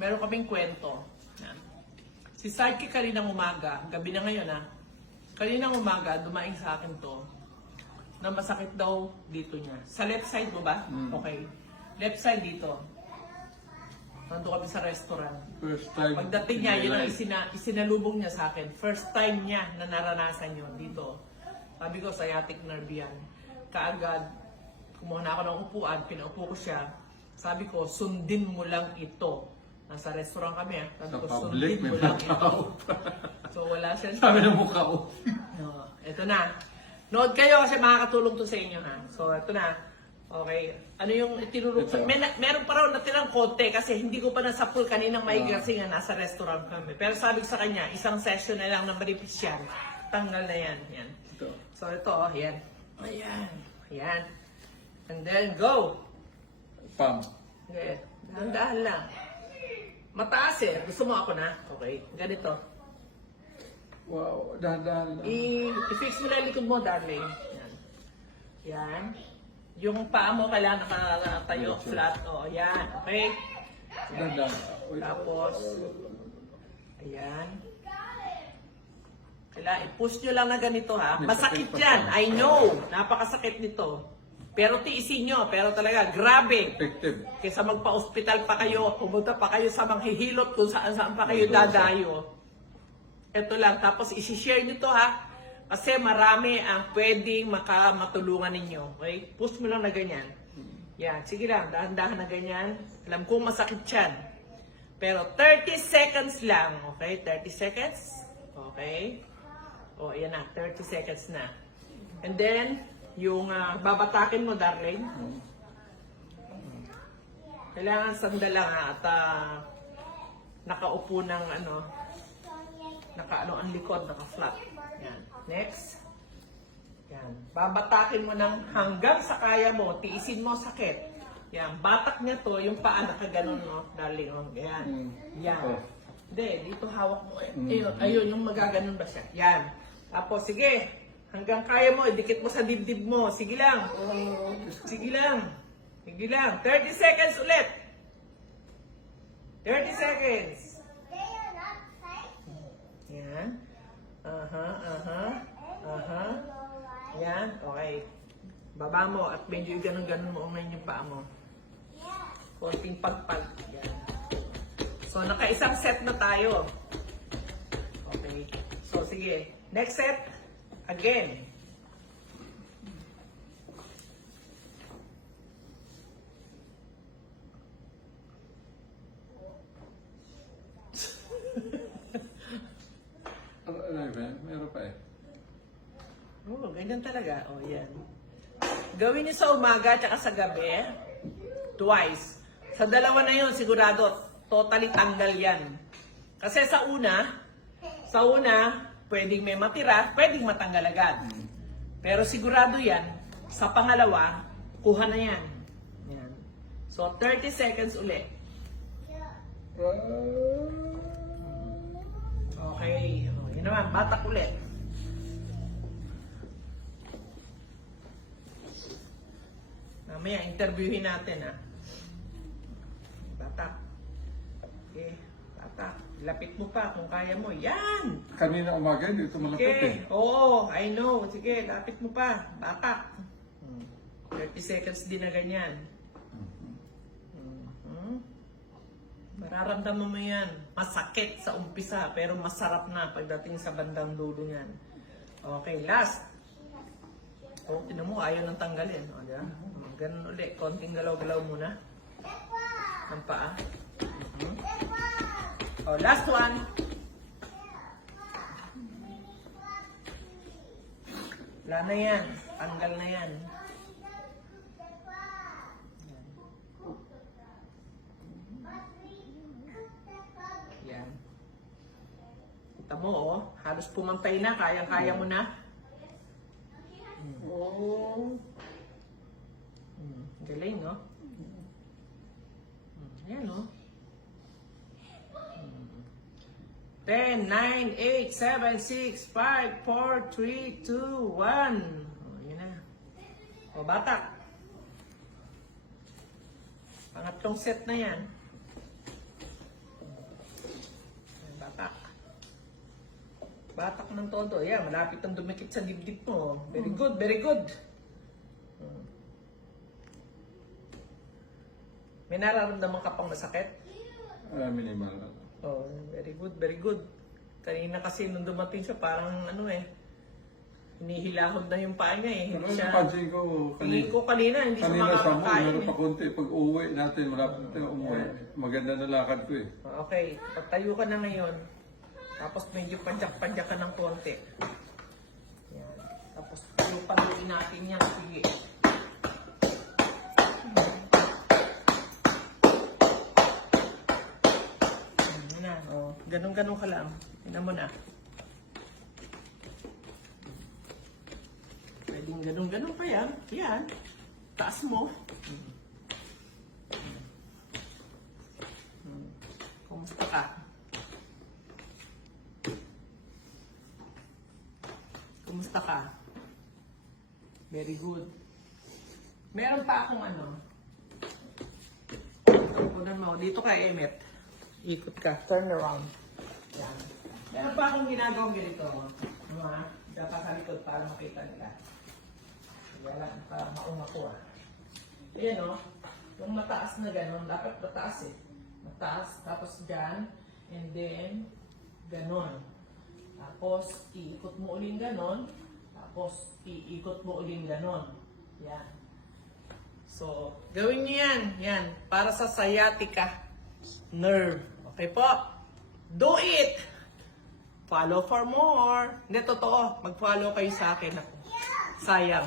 meron kaming kwento. Yan. Si Sidekick kaninang umaga, gabi na ngayon kaninang umaga, dumaing sa akin to, na masakit daw dito niya. Sa left side mo ba? Okay. Left side dito. Nandun kami sa restaurant. First time. Pagdating niya, yun ang isinalubong niya sa akin. First time niya na naranasan yun dito. Sabi ko, sciatic nerve yan. Kaagad, kumuha na ako ng upuan, pinaupo ko siya. Sabi ko, sundin mo lang ito. Nasa restaurant kami Sabi ko, sundin mo lang ito. So wala siya. Sabi ng mukha ko. No, ito na. Nood kayo kasi makakatulong to sa inyo So ito na. Okay. Ano yung itinulong? Meron pa raw natirang konti kasi hindi ko pa nasapul kaninang kasi nga nasa restaurant kami. Pero sabi ko sa kanya, isang session na lang na manipis yan. Tanggal na yan. Yan. Ito. So ito, yan. Ayan. Ayan. And then go. Pam. Okay. Dahan-dahan lang. Mataas Gusto mo ako na? Okay. Ganito. Wow, dahan-dahan lang. I-fix mo na yung likod mo, darling. Yan. Yan. Yung paa mo kailangan nakatayo, flat. Yan. Okay? Dahan-dahan. Tapos, ayan. Kailangan i-push nyo lang na ganito Masakit yan. I know. Napakasakit nito. Pero tiisin nyo. Pero talaga, grabe. Effective. Kaysa magpa-hospital pa kayo, pumunta pa kayo sa manghihilot kung saan pa kayo dadayo. Ito lang. Tapos isi-share nyo to kasi marami ang pwedeng matulungan ninyo. Okay? Push mo lang na ganyan. Yan. Sige lang. Dahan-dahan na ganyan. Alam ko masakit yan. Pero 30 seconds lang. Okay? 30 seconds. Okay? Ayan na. 30 seconds na. And then, yung babatakin mo, darling. Kailangan sandal lang at nakaupo ng ang likod, naka-flat. Yan. Next. Yan. Babatakin mo ng hanggang sa kaya mo. Tiisin mo sakit. Yan. Batak niya to, yung paa nakaganon, darling. Yan. Yan. Hindi, dito hawak mo. Ayun, yung magaganon ba siya? Yan. Tapos, sige. Hanggang kaya mo, idikit mo sa dibdib mo. Sige lang. Sige lang. Sige lang. 30 seconds ulit. 30 seconds. Yan. Yan. Okay. Baba mo at medyo ganun-ganun mo ngayon yung paa mo. Konting pagpag. Yan. So, naka-isang set na tayo. Okay. So, sige. Next set. Again. Meron pa Ganyan talaga. Yan. Gawin niyo sa umaga at sa gabi. Twice. Sa dalawa na yun, sigurado, totally tanggal yan. Kasi sa una, pwedeng may matira, pwedeng matanggal agad. Pero sigurado yan, sa pangalawa, kuha na yan. Yan. So, 30 seconds ulit. Okay. Yun naman, batak ulit. Mamaya, interviewin natin Batak. Okay. Batak. Lapit mo pa kung kaya mo. Yan! Kanina umaga, dito malapit Oo, I know. Sige, lapit mo pa. Batak. 30 seconds din na ganyan. Mararamdaman mo yan. Masakit sa umpisa, pero masarap na pagdating sa bandang dulo niyan. Okay, last. Tinan mo, ayaw nang tanggalin. Diba? Ganun ulit. Konting galaw-galaw muna. Ang paa. Last one. Wala na yan. Tanggal na yan. Yan. Kita mo, halos pumantay na. Kayang-kaya mo na. Galing, no? Ayan, no? 10, 9, 8, 7, 6, 5, 4, 3, 2, 1. Yun na. Batak. Pangatlong set na yan. Batak ng todo. Yan, malapit ang dumikit sa dibdib mo. Very good, very good. May nararamdaman ka pang masakit? Minimal na. Oh, very good, very good. Kanina kasi nung dumating siya, parang ano eh, hinihilahod na yung paa niya eh. Pero Hindi siya, napansin ko, tingin ko kanina, hindi siya kanina sa mo, makakakain meron eh. pa konti. Pag uwi natin, malapit tayo umuwi. Maganda na lakad ko eh. Okay, pagtayo ka na ngayon. Tapos medyo padyak-padyak ka ng konti. Yan. Tapos paluin natin yan. Sige. Yan na. Oh. Ganun-ganun ka lang. Tingnan mo na. Pwedeng ganun-ganun pa yan. Yan. Taas mo. Kumusta ka? Kumusta ka? Very good. Meron pa akong ano. Punan mo. Dito ka, Emmet. Ikot ka. Turn around. Yan. Meron pa akong ginagawang ganito. Diyan ka sa likod para makita nila. Yan lang. Para maunga ko ah. Ayan o. Yung mataas na gano'n. Dapat mataas eh. Mataas. Tapos dyan. And then, gano'n. Tapos, iikot mo uling ganon. Tapos, iikot mo uling ganon. Yan. So, gawin niyo yan. Yan. Para sa sciatica nerve. Okay po? Do it! Follow for more. Hindi, totoo. Mag-follow kayo sa akin. Sayang.